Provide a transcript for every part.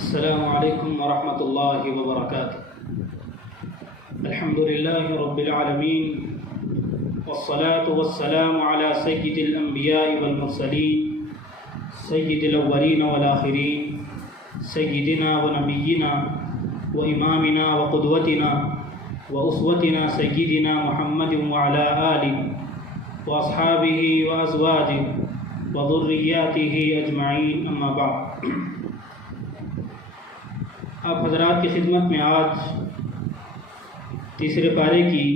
السلام علیکم ورحمۃ اللہ وبرکاتہ۔ الحمد للہ رب العالمین والصلاة والسلام علی سید الانبیاء والمرسلین سید الاولین والآخرین سیدنا ونبینا وامامنا وقدوتنا واسوتنا سیدنا محمد وعلی آلہ واصحابہ وازواجہ وذریاتہ اجمعین، اما بعد۔ آپ حضرات کی خدمت میں آج تیسرے پارے کی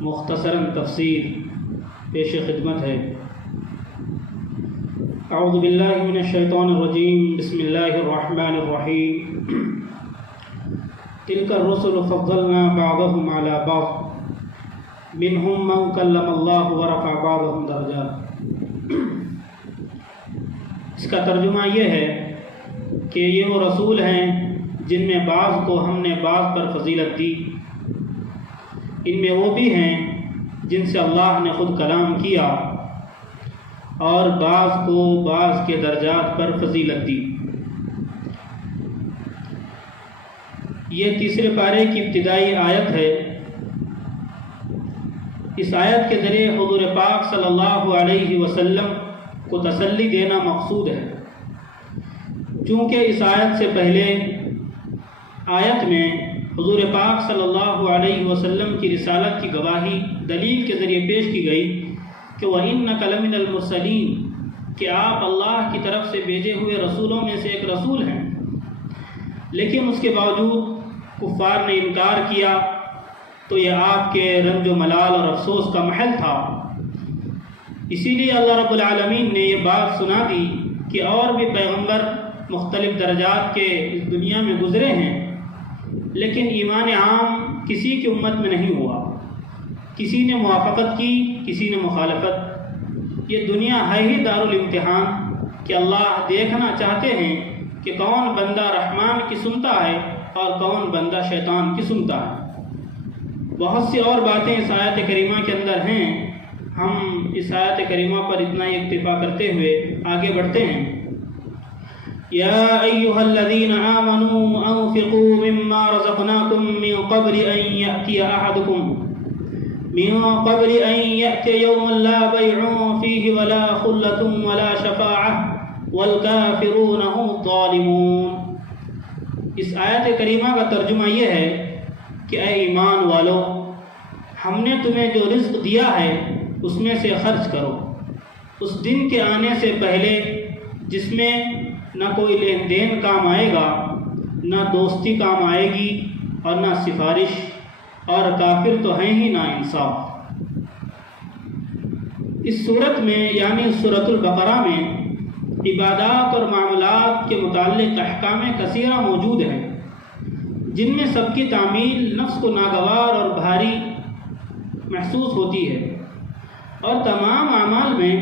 مختصراً تفسیر پیش خدمت ہے۔ اعوذ باللہ من الشیطان الرجیم، بسم اللہ الرحمن الرحیم۔ تلک الرسل فضلنا بعضهم على بعض منهم من کلم اللہ ورفع بعضهم درجات۔ اس کا ترجمہ یہ ہے کہ یہ وہ رسول ہیں جن میں بعض کو ہم نے بعض پر فضیلت دی، ان میں وہ بھی ہیں جن سے اللہ نے خود کلام کیا، اور بعض کو بعض کے درجات پر فضیلت دی۔ یہ تیسرے پارے کی ابتدائی آیت ہے۔ اس آیت کے ذریعے حضور پاک صلی اللہ علیہ وسلم کو تسلی دینا مقصود ہے، چونکہ اس آیت سے پہلے آیت میں حضور پاک صلی اللہ علیہ وسلم کی رسالت کی گواہی دلیل کے ذریعے پیش کی گئی کہ وَإِنَّكَ لَمِنَ الْمُرْسَلِينَ، کہ آپ اللہ کی طرف سے بھیجے ہوئے رسولوں میں سے ایک رسول ہیں۔ لیکن اس کے باوجود کفار نے انکار کیا تو یہ آپ کے رنج و ملال اور افسوس کا محل تھا۔ اسی لیے اللہ رب العالمین نے یہ بات سنا دی کہ اور بھی پیغمبر مختلف درجات کے اس دنیا میں گزرے ہیں، لیکن ایمان عام کسی کی امت میں نہیں ہوا۔ کسی نے موافقت کی، کسی نے مخالفت۔ یہ دنیا ہے ہی دارالامتحان کہ اللہ دیکھنا چاہتے ہیں کہ کون بندہ رحمان کی سنتا ہے اور کون بندہ شیطان کی سنتا ہے۔ بہت سی اور باتیں اس آیت کریمہ کے اندر ہیں، ہم اس آیت کریمہ پر اتنا ہی اکتفا کرتے ہوئے آگے بڑھتے ہیں۔ یا ایھا الذین آمنوا انفقوا مما رزقناکم من قبل ان یأتی یوم لا بیع فیہ ولا خلة ولا شفاعة والکافرون هم الظالمون۔ اس آیت کریمہ کا ترجمہ یہ ہے کہ اے ایمان والو، ہم نے تمہیں جو رزق دیا ہے اس میں سے خرچ کرو، اس دن کے آنے سے پہلے جس میں نہ کوئی لین دین کام آئے گا، نہ دوستی کام آئے گی اور نہ سفارش، اور کافر تو ہیں ہی نا انصاف۔ اس صورت میں یعنی سورۃ البقرہ میں عبادات اور معاملات کے متعلق احکام کثیرہ موجود ہیں، جن میں سب کی تعمیل نفس کو ناگوار اور بھاری محسوس ہوتی ہے، اور تمام اعمال میں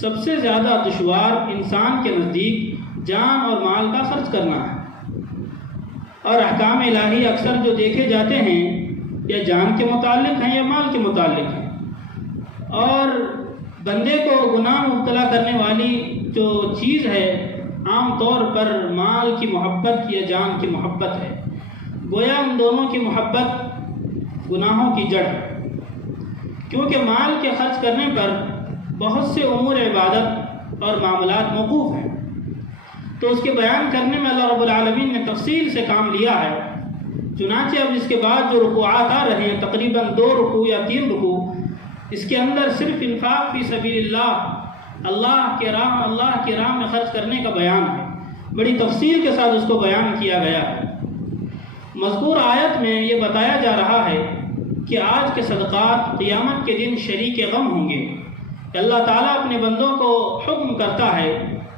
سب سے زیادہ دشوار انسان کے نزدیک جان اور مال کا خرچ کرنا ہے۔ اور احکام الہی اکثر جو دیکھے جاتے ہیں یا جان کے متعلق ہیں یا مال کے متعلق ہیں، اور بندے کو گناہ مبتلا کرنے والی جو چیز ہے عام طور پر مال کی محبت یا جان کی محبت ہے، گویا ان دونوں کی محبت گناہوں کی جڑ ہے، کیونکہ مال کے خرچ کرنے پر بہت سے امور عبادت اور معاملات موقوف ہیں، تو اس کے بیان کرنے میں اللہ رب العالمین نے تفصیل سے کام لیا ہے۔ چنانچہ اب اس کے بعد جو رکوعات آ رہے ہیں، تقریباً 2 رکوع یا 3 رکوع، اس کے اندر صرف انفاق فی سبیل اللہ کے راہ میں خرچ کرنے کا بیان ہے، بڑی تفصیل کے ساتھ اس کو بیان کیا گیا ہے۔ مذکور آیت میں یہ بتایا جا رہا ہے کہ آج کے صدقات قیامت کے دن شریک غم ہوں گے۔ اللہ تعالیٰ اپنے بندوں کو حکم کرتا ہے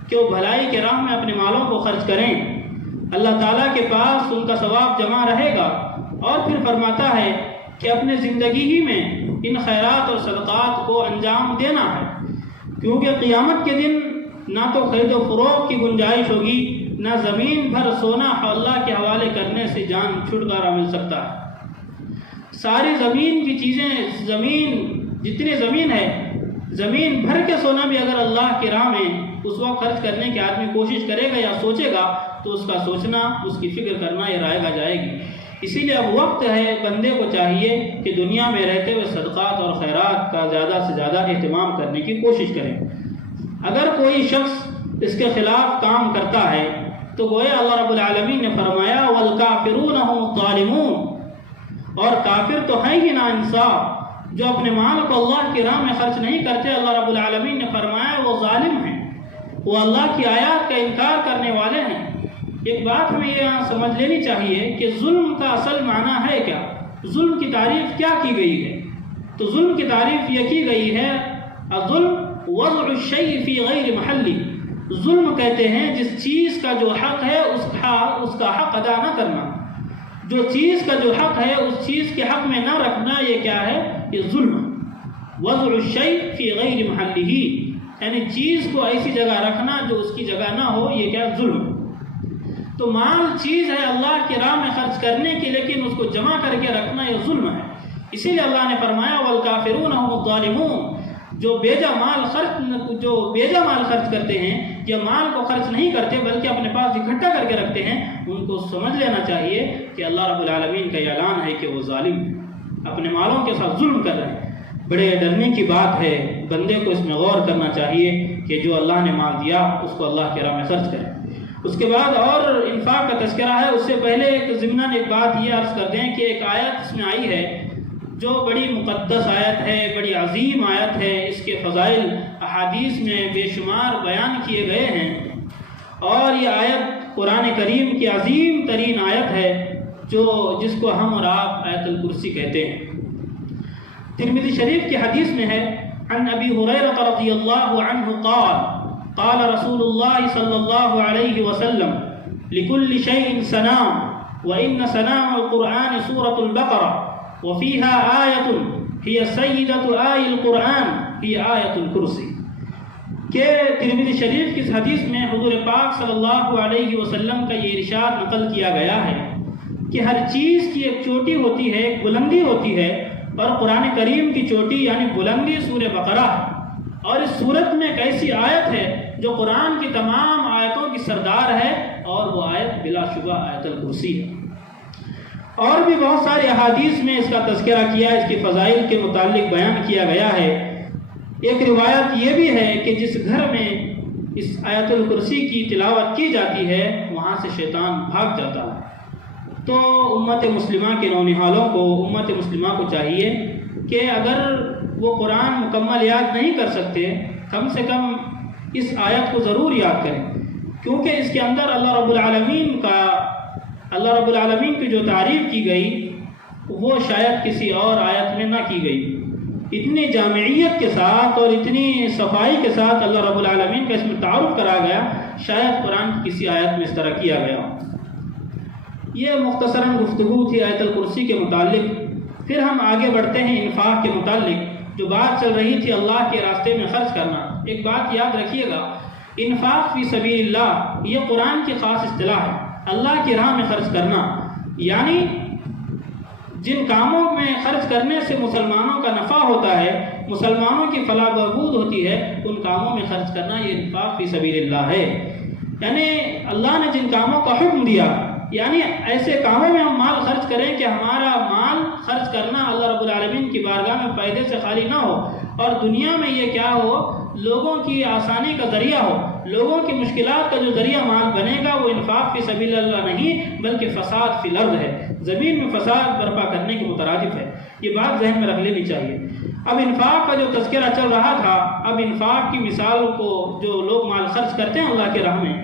کہ وہ بھلائی کے راہ میں اپنے مالوں کو خرچ کریں، اللہ تعالیٰ کے پاس ان کا ثواب جمع رہے گا، اور پھر فرماتا ہے کہ اپنے زندگی ہی میں ان خیرات اور صدقات کو انجام دینا ہے، کیونکہ قیامت کے دن نہ تو خرید و فروخت کی گنجائش ہوگی، نہ زمین بھر سونا اللہ کے حوالے کرنے سے جان چھٹکارا مل سکتا ہے۔ ساری زمین کی چیزیں، جتنی زمین ہے، زمین بھر کے سونا بھی اگر اللہ کی راہ میں اس وقت خرچ کرنے کی آدمی کوشش کرے گا یا سوچے گا تو اس کا سوچنا، اس کی فکر کرنا یہ رائے گا جائے گی۔ اسی لیے اب وقت ہے، بندے کو چاہیے کہ دنیا میں رہتے ہوئے صدقات اور خیرات کا زیادہ سے زیادہ اہتمام کرنے کی کوشش کرے۔ اگر کوئی شخص اس کے خلاف کام کرتا ہے تو گویا اللہ رب العالمین نے فرمایا وَالْكَافِرُونَ هُمُ الظَّالِمُونَ، اور کافر تو ہیں ہی ناانصاف، جو اپنے مال کو اللہ کی راہ میں خرچ نہیں کرتے، اللہ رب العالمین نے فرمایا وہ ظالم ہیں، وہ اللہ کی آیات کا انکار کرنے والے ہیں۔ ایک بات ہمیں یہاں سمجھ لینی چاہیے کہ ظلم کا اصل معنی ہے کیا، ظلم کی تعریف کیا کی گئی ہے؟ تو ظلم کی تعریف یہ کی گئی ہے الظلم وضع الشیء فی غیر محلی، ظلم کہتے ہیں جس چیز کا جو حق ہے اس کا حق ادا نہ کرنا، جو چیز کا جو حق ہے اس چیز کے حق میں نہ رکھنا، یہ کیا ہے؟ یہ ظلم۔ وضع الشیء فی غیر محلہ، یعنی چیز کو ایسی جگہ رکھنا جو اس کی جگہ نہ ہو، یہ کیا؟ ظلم۔ تو مال چیز ہے اللہ کی راہ میں خرچ کرنے کی، لیکن اس کو جمع کر کے رکھنا یہ ظلم ہے۔ اسی لیے اللہ نے فرمایا وَالْكَافِرُونَ هُمُ الظَّالِمُونَ، جو بیجا مال خرچ کرتے ہیں یا مال کو خرچ نہیں کرتے بلکہ اپنے پاس اکٹھا کر کے رکھتے ہیں، ان کو سمجھ لینا چاہیے کہ اللہ رب العالمین کا یہ اعلان ہے کہ وہ ظالم ہیں، اپنے مالوں کے ساتھ ظلم کر رہے ہیں۔ بڑے ڈرنے کی بات ہے، بندے کو اس میں غور کرنا چاہیے کہ جو اللہ نے مال دیا اس کو اللہ کی راہ میں خرچ کرے۔ اس کے بعد اور انفاق کا تذکرہ ہے، اس سے پہلے ایک ضمناً ایک بات یہ عرض کر دیں کہ ایک آیت اس میں آئی ہے جو بڑی مقدس آیت ہے، بڑی عظیم آیت ہے، اس کے فضائل احادیث میں بے شمار بیان کیے گئے ہیں، اور یہ آیت قرآن کریم کی عظیم ترین آیت ہے جس کو ہم اور آپ آیت الکرسی کہتے ہیں۔ ترمذی شریف کی حدیث میں ہے عن ابی ہریرہ رضی اللہ عنہ قال رسول اللہ صلی اللہ علیہ وسلم لكل شيء سنام وإن سنام القرآن سورة البقرة وفيها آية هي سيدة آي القرآن هي آية الكرسي، کہ ترمذی شریف کی اس حدیث میں حضور پاک صلی اللہ علیہ وسلم کا یہ ارشاد نقل کیا گیا ہے کہ ہر چیز کی ایک چوٹی ہوتی ہے، ایک بلندی ہوتی ہے، اور قرآن کریم کی چوٹی یعنی بلندی سورہ بقرہ ہے، اور اس صورت میں ایک ایسی آیت ہے جو قرآن کی تمام آیتوں کی سردار ہے، اور وہ آیت بلا شبہ آیت الکرسی ہے۔ اور بھی بہت سارے احادیث میں اس کا تذکرہ کیا، اس کی فضائل کے متعلق بیان کیا گیا ہے۔ ایک روایت یہ بھی ہے کہ جس گھر میں اس آیت الکرسی کی تلاوت کی جاتی ہے وہاں سے شیطان بھاگ جاتا ہے۔ تو امت مسلمہ کے نونہالوں کو، امت مسلمہ کو چاہیے کہ اگر وہ قرآن مکمل یاد نہیں کر سکتے، کم سے کم اس آیت کو ضرور یاد کریں، کیونکہ اس کے اندر اللہ رب العالمین کی جو تعریف کی گئی وہ شاید کسی اور آیت میں نہ کی گئی۔ اتنی جامعیت کے ساتھ اور اتنی صفائی کے ساتھ اللہ رب العالمین کا اس میں تعارف کرا گیا، شاید قرآن کی کسی آیت میں اس طرح کیا گیا۔ یہ مختصراً گفتگو تھی آیت الکرسی کے متعلق۔ پھر ہم آگے بڑھتے ہیں انفاق کے متعلق۔ جو بات چل رہی تھی اللہ کے راستے میں خرچ کرنا، ایک بات یاد رکھیے گا، انفاق فی سبیل اللہ یہ قرآن کی خاص اصطلاح ہے۔ اللہ کی راہ میں خرچ کرنا یعنی جن کاموں میں خرچ کرنے سے مسلمانوں کا نفع ہوتا ہے، مسلمانوں کی فلاح بہبود ہوتی ہے، ان کاموں میں خرچ کرنا یہ انفاق فی سبیل اللہ ہے۔ یعنی اللہ نے جن کاموں کا حکم دیا، یعنی ایسے کاموں میں ہم مال خرچ کریں کہ ہمارا مال خرچ کرنا اللہ رب العالمین کی بارگاہ میں فائدے سے خالی نہ ہو، اور دنیا میں یہ کیا ہو، لوگوں کی آسانی کا ذریعہ ہو، لوگوں کی مشکلات کا جو ذریعہ مال بنے گا وہ انفاق فی سبیل اللہ نہیں بلکہ فساد فی الارض ہے، زمین میں فساد برپا کرنے کے مترادف ہے۔ یہ بات ذہن میں رکھ لینی چاہیے۔ اب انفاق کا جو تذکرہ چل رہا تھا، اب انفاق کی مثال کو جو لوگ مال خرچ کرتے ہیں اللہ کی راہ میں،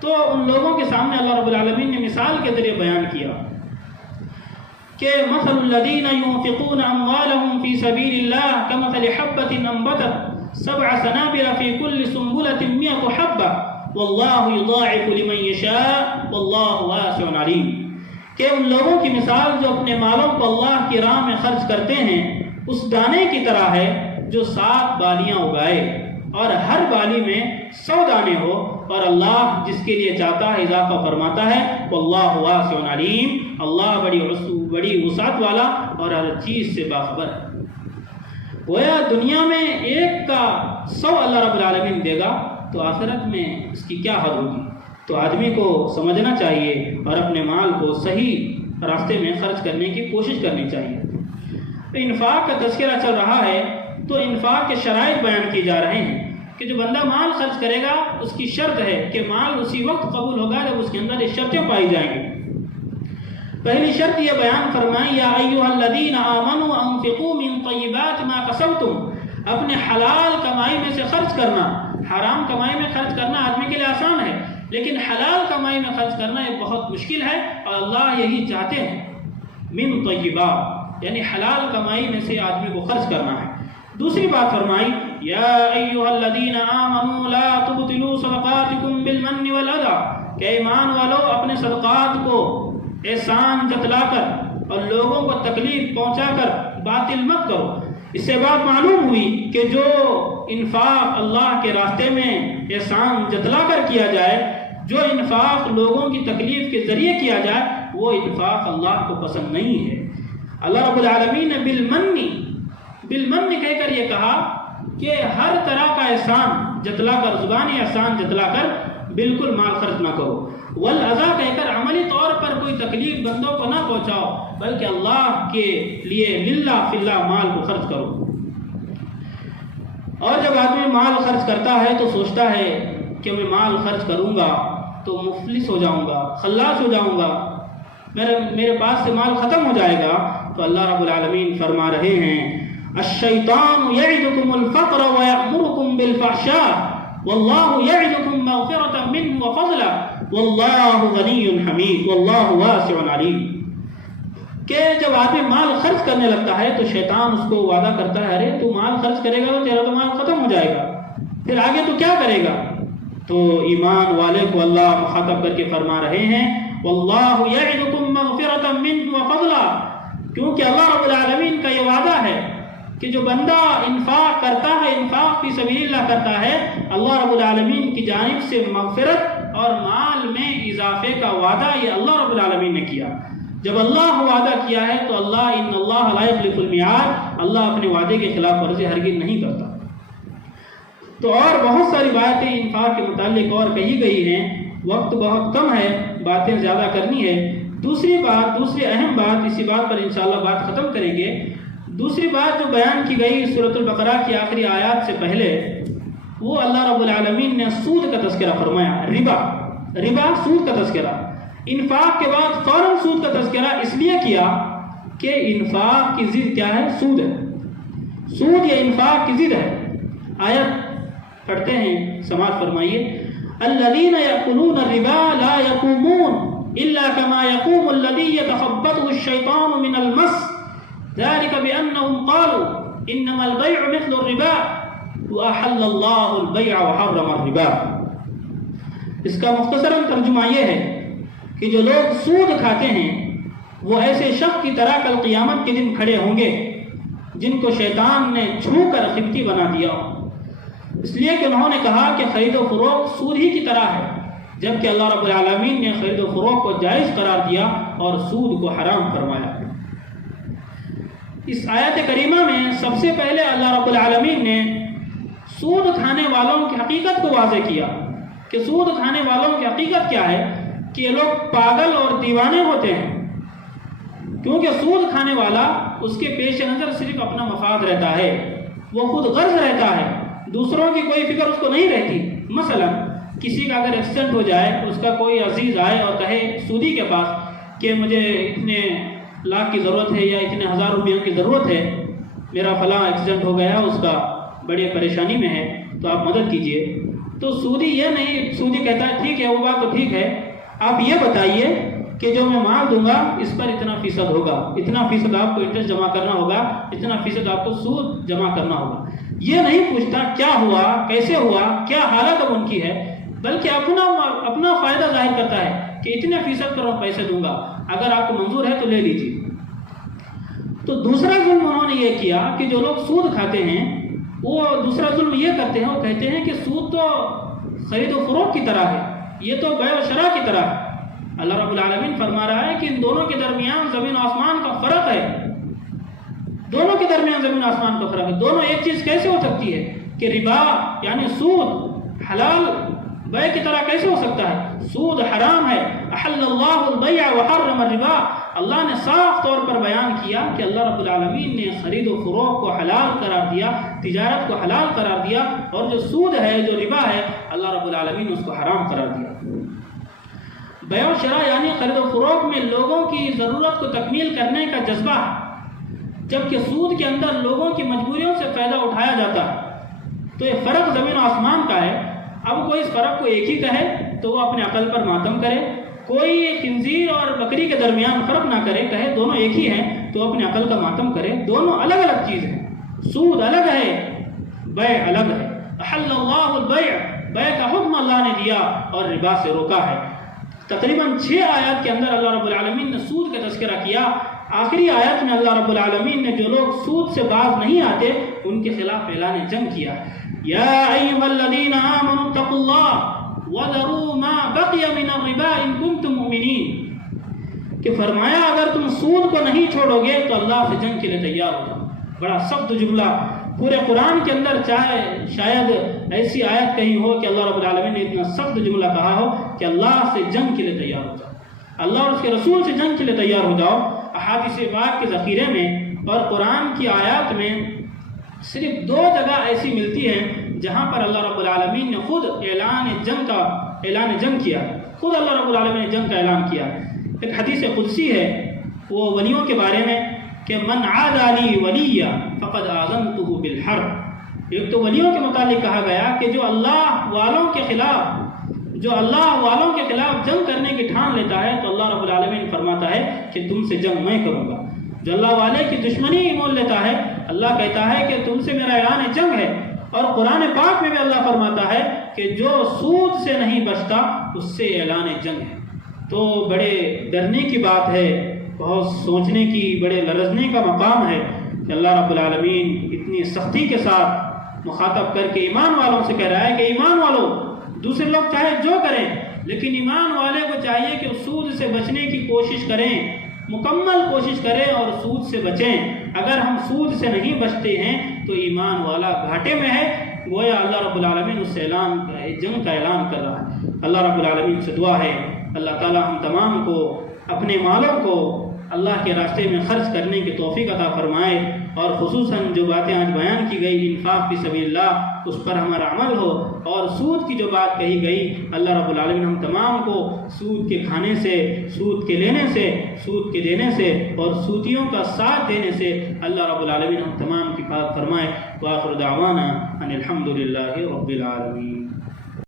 تو ان لوگوں کے سامنے اللہ رب العالمین نے مثال کے ذریعے بیان کیا کہ مثل الذین ينفقون اموالهم فی سبیل اللہ کمثل حبۃ انبتت 7 سنابل فی کل سنبلۃ 100 حبۃ واللہ یضاعف لمن یشاء واللہ واسع علیم، کہ ان لوگوں کی مثال جو اپنے مالوں کو اللہ کی راہ میں خرچ کرتے ہیں اس دانے کی طرح ہے جو 7 بالیاں اگائے اور ہر بالی میں 100 دانے ہو، اور اللہ جس کے لیے چاہتا ہے اضافہ فرماتا ہے، واللہ واسع علیم، اللہ بڑی وسعت والا اور ہر چیز سے باخبر ہے۔ گویا دنیا میں ایک کا 100 اللہ رب العالمین دے گا، تو آخرت میں اس کی کیا حد ہوگی؟ تو آدمی کو سمجھنا چاہیے اور اپنے مال کو صحیح راستے میں خرچ کرنے کی کوشش کرنی چاہیے۔ انفاق کا تذکرہ چل رہا ہے تو انفاق کے شرائط بیان کیے جا رہے ہیں کہ جو بندہ مال خرچ کرے گا اس کی شرط ہے کہ مال اسی وقت قبول ہوگا جب اس کے اندر یہ شرطیں پائی جائیں گی۔ پہلی شرط یہ بیان فرمائیں، یا ایھا الذین آمنوا انفقوا من طیبات ما کسبتم، اپنے حلال کمائی میں سے خرچ کرنا۔ حرام کمائی میں خرچ کرنا آدمی کے لیے آسان ہے، لیکن حلال کمائی میں خرچ کرنا یہ بہت مشکل ہے، اور اللہ یہی چاہتے ہیں۔ من طیبات یعنی حلال کمائی میں سے آدمی کو خرچ کرنا ہے۔ دوسری بات فرمائی، یا ایھا الذین آمنوا لا تبطلوا صدقاتکم بالمن والأذى، کہ ایمان والو اپنے صدقات کو احسان جتلا کر اور لوگوں کو تکلیف پہنچا کر باطل مت کرو۔ اس سے بات معلوم ہوئی کہ جو انفاق اللہ کے راستے میں احسان جتلا کر کیا جائے، جو انفاق لوگوں کی تکلیف کے ذریعے کیا جائے، وہ انفاق اللہ کو پسند نہیں ہے۔ اللہ رب العالمین نے بالمن کہہ کر یہ کہا کہ ہر طرح کا احسان جتلا کر، زبانی احسان جتلا کر بالکل مال خرچ نہ کرو۔ والعزا کہہ کر عملی طور پر کوئی تکلیف بندوں کو نہ پہنچاؤ، بلکہ اللہ کے لیے للہ فی اللہ مال کو خرچ کرو۔ اور جب آدمی مال خرچ کرتا ہے تو سوچتا ہے کہ میں مال خرچ کروں گا تو مفلس ہو جاؤں گا، خلاص ہو جاؤں گا، میرے پاس سے مال ختم ہو جائے گا۔ تو اللہ رب العالمین فرما رہے ہیں، الشیطان یعدکم الفقر ویأمرکم بالفحشاء واللہ یعدکم مغفرۃ منہ وفضلا واللہ غنی حمید واللہ واسع علیم۔ کہ جب آدمی مال خرچ کرنے لگتا ہے تو شیطان اس کو وعدہ کرتا ہے، ارے تو مال خرچ کرے گا تو تیرا تو مال ختم ہو جائے گا، پھر آگے تو کیا کرے گا؟ تو ایمان والے کو اللہ مخاطب کر کے فرما رہے ہیں، واللہ یعدکم مغفرۃ منہ وفضلا، کیونکہ اللہ رب العالمین کا یہ وعدہ ہے کہ جو بندہ انفاق کرتا ہے، انفاق فی سبیل اللہ کرتا ہے، اللہ رب العالمین کی جانب سے مغفرت اور مال میں اضافے کا وعدہ یہ اللہ رب العالمین نے کیا۔ جب اللہ وعدہ کیا ہے تو اللہ ان اللہ لا یخلف المیعاد، اللہ اپنے وعدے کے خلاف ورزی ہرگز نہیں کرتا۔ تو اور بہت ساری باتیں انفاق کے متعلق اور کہی گئی ہیں، وقت بہت کم ہے، باتیں زیادہ کرنی ہے۔ دوسری اہم بات، اسی بات پر انشاءاللہ بات ختم کریں گے۔ دوسری بات جو بیان کی گئی سورۃ البقرہ کی آخری آیات سے پہلے، وہ اللہ رب العالمین نے سود کا تذکرہ فرمایا، ربا سود کا تذکرہ۔ انفاق کے بعد فوراً سود کا تذکرہ اس لیے کیا کہ انفاق کی ضد کیا ہے؟ سود ہے۔ سود یا انفاق کی ضد ہے۔ آیت پڑھتے ہیں، سماعت فرمائیے، الذین یأکلون الربا لا یقومون الا کما یقوم الذی یتخبطہ الشیطان من المس ذلك بأنهم قالوا انما البيع مثل الربا واحل الله البيع وحرم الربا۔ اس کا مختصراً ترجمہ یہ ہے کہ جو لوگ سود کھاتے ہیں وہ ایسے شخص کی طرح کل قیامت کے دن کھڑے ہوں گے جن کو شیطان نے چھو کر خبتی بنا دیا، اس لیے کہ انہوں نے کہا کہ خرید و فروخت سود ہی کی طرح ہے، جبکہ اللہ رب العالمین نے خرید و فروخت کو جائز قرار دیا اور سود کو حرام فرمایا۔ اس آیت کریمہ میں سب سے پہلے اللہ رب العالمین نے سود کھانے والوں کی حقیقت کو واضح کیا کہ سود کھانے والوں کی حقیقت کیا ہے، کہ یہ لوگ پاگل اور دیوانے ہوتے ہیں، کیونکہ سود کھانے والا اس کے پیش نظر صرف اپنا مفاد رہتا ہے، وہ خود غرض رہتا ہے، دوسروں کی کوئی فکر اس کو نہیں رہتی۔ مثلا کسی کا اگر ایکسیڈنٹ ہو جائے، اس کا کوئی عزیز آئے اور کہے سودی کے پاس کہ مجھے اتنے لاکھ کی ضرورت ہے یا اتنے ہزار روپیوں کی ضرورت ہے، میرا فلاں ایکسیڈنٹ ہو گیا، اس کا بڑی پریشانی میں ہے، تو آپ مدد کیجئے۔ تو سودی یہ نہیں، سودی کہتا ہے ٹھیک ہے وہ بات تو ٹھیک ہے، آپ یہ بتائیے کہ جو میں مال دوں گا اس پر اتنا فیصد ہوگا، اتنا فیصد آپ کو انٹرسٹ جمع کرنا ہوگا، اتنا فیصد آپ کو سود جمع کرنا ہوگا۔ یہ نہیں پوچھتا کیا ہوا، کیسے ہوا، کیا حالت اب ان کی ہے، بلکہ اپنا فائدہ ظاہر کرتا ہے کہ اتنے فیصد پر میں پیسے دوں گا، اگر آپ کو منظور ہے تو لے لیجیے۔ تو دوسرا ظلم انہوں نے یہ کیا کہ جو لوگ سود کھاتے ہیں وہ دوسرا ظلم یہ کرتے ہیں، وہ کہتے ہیں کہ سود تو خرید و فروخت کی طرح ہے، یہ تو بیع و شراء کی طرح ہے۔ اللہ رب العالمین فرما رہا ہے کہ ان دونوں کے درمیان زمین و آسمان کا فرق ہے، دونوں کے درمیان زمین و آسمان کا فرق ہے۔ دونوں ایک چیز کیسے ہو سکتی ہے کہ ربا یعنی سود حلال بے کی طرح کیسے ہو سکتا ہے؟ سود حرام ہے۔ احل اللہ البیع وحرم الربا، اللہ نے صاف طور پر بیان کیا کہ اللہ رب العالمین نے خرید و فروخت کو حلال قرار دیا، تجارت کو حلال قرار دیا، اور جو سود ہے، جو ربا ہے، اللہ رب العالمین نے اس کو حرام قرار دیا۔ بیع و شراء یعنی خرید و فروخت میں لوگوں کی ضرورت کو تکمیل کرنے کا جذبہ ہے، جبکہ سود کے اندر لوگوں کی مجبوریوں سے فائدہ اٹھایا جاتا ہے۔ تو یہ فرق زمین و آسمان کا ہے۔ اب کوئی اس فرق کو ایک ہی کہے تو وہ اپنے عقل پر ماتم کرے، کوئی خنزیر اور بکری کے درمیان فرق نہ کرے، کہے دونوں ایک ہی ہیں تو اپنے عقل کا ماتم کرے۔ دونوں الگ الگ چیز ہیں، سود الگ ہے، بیع الگ ہے۔ احل اللہ البیع، بیع کا حکم اللہ نے دیا اور ربا سے روکا ہے۔ تقریباً 6 آیات کے اندر اللہ رب العالمین نے سود کا تذکرہ کیا۔ آخری آیت میں اللہ رب العالمین نے جو لوگ سود سے باز نہیں آتے ان کے خلاف اعلان جنگ کیا۔ یا ایھا الذین آمنوا اتقوا اللہ وذروا ما بقی من الربا ان کنتم مؤمنین، کہ فرمایا اگر تم سود کو نہیں چھوڑو گے تو اللہ سے جنگ کے لیے تیار ہو جاؤ۔ بڑا سخت جملہ پورے قرآن کے اندر، چاہے شاید ایسی آیت کہیں ہو کہ اللہ رب العالمین نے اتنا سخت جملہ کہا ہو کہ اللہ سے جنگ کے لیے تیار ہو جاؤ، اللہ اور اس کے رسول سے جنگ کے لیے تیار ہو جاؤ۔ احادیث پاک کے ذخیرے میں اور قرآن کی آیات میں صرف 2 جگہ ایسی ملتی ہیں جہاں پر اللہ رب العالمین نے خود اعلان جنگ کیا، خود اللہ رب العالمین نے جنگ کا اعلان کیا۔ ایک حدیث قدسی ہے وہ ولیوں کے بارے میں کہ من عادى لي وليا فقد آذنته بالحرب۔ ایک تو ولیوں کے متعلق کہا گیا کہ جو اللہ والوں کے خلاف جنگ کرنے کی ٹھان لیتا ہے تو اللہ رب العالمین فرماتا ہے کہ تم سے جنگ میں کروں گا۔ جو اللہ والے کی دشمنی مول لیتا ہے، اللہ کہتا ہے کہ تم سے میرا اعلان جنگ ہے۔ اور قرآن پاک میں بھی اللہ فرماتا ہے کہ جو سود سے نہیں بچتا اس سے اعلان جنگ ہے۔ تو بڑے ڈرنے کی بات ہے، بہت سوچنے کی، بڑے لرزنے کا مقام ہے کہ اللہ رب العالمین اتنی سختی کے ساتھ مخاطب کر کے ایمان والوں سے کہہ رہا ہے کہ ایمان والوں، دوسرے لوگ چاہے جو کریں لیکن ایمان والے کو چاہیے کہ سود سے بچنے کی کوشش کریں، مکمل کوشش کریں اور سود سے بچیں۔ اگر ہم سود سے نہیں بچتے ہیں تو ایمان والا گھاٹے میں ہے، گویا اللہ رب العالمین اس جنگ کا اعلان کر رہا ہے۔ اللہ رب العالمین سے دعا ہے اللہ تعالی ہم تمام کو اپنے مالوں کو اللہ کے راستے میں خرچ کرنے کی توفیق عطا فرمائے، اور خصوصاً جو باتیں آج بیان کی گئی انفاق فی سبیل اللہ اس پر ہمارا عمل ہو، اور سود کی جو بات کہی گئی اللہ رب العالمین ہم تمام کو سود کے کھانے سے، سود کے لینے سے، سود کے دینے سے اور سودیوں کا ساتھ دینے سے اللہ رب العالمین ہم تمام کی حفاظت فرمائے۔ وآخر دعوانا ان الحمد للہ رب العالمین۔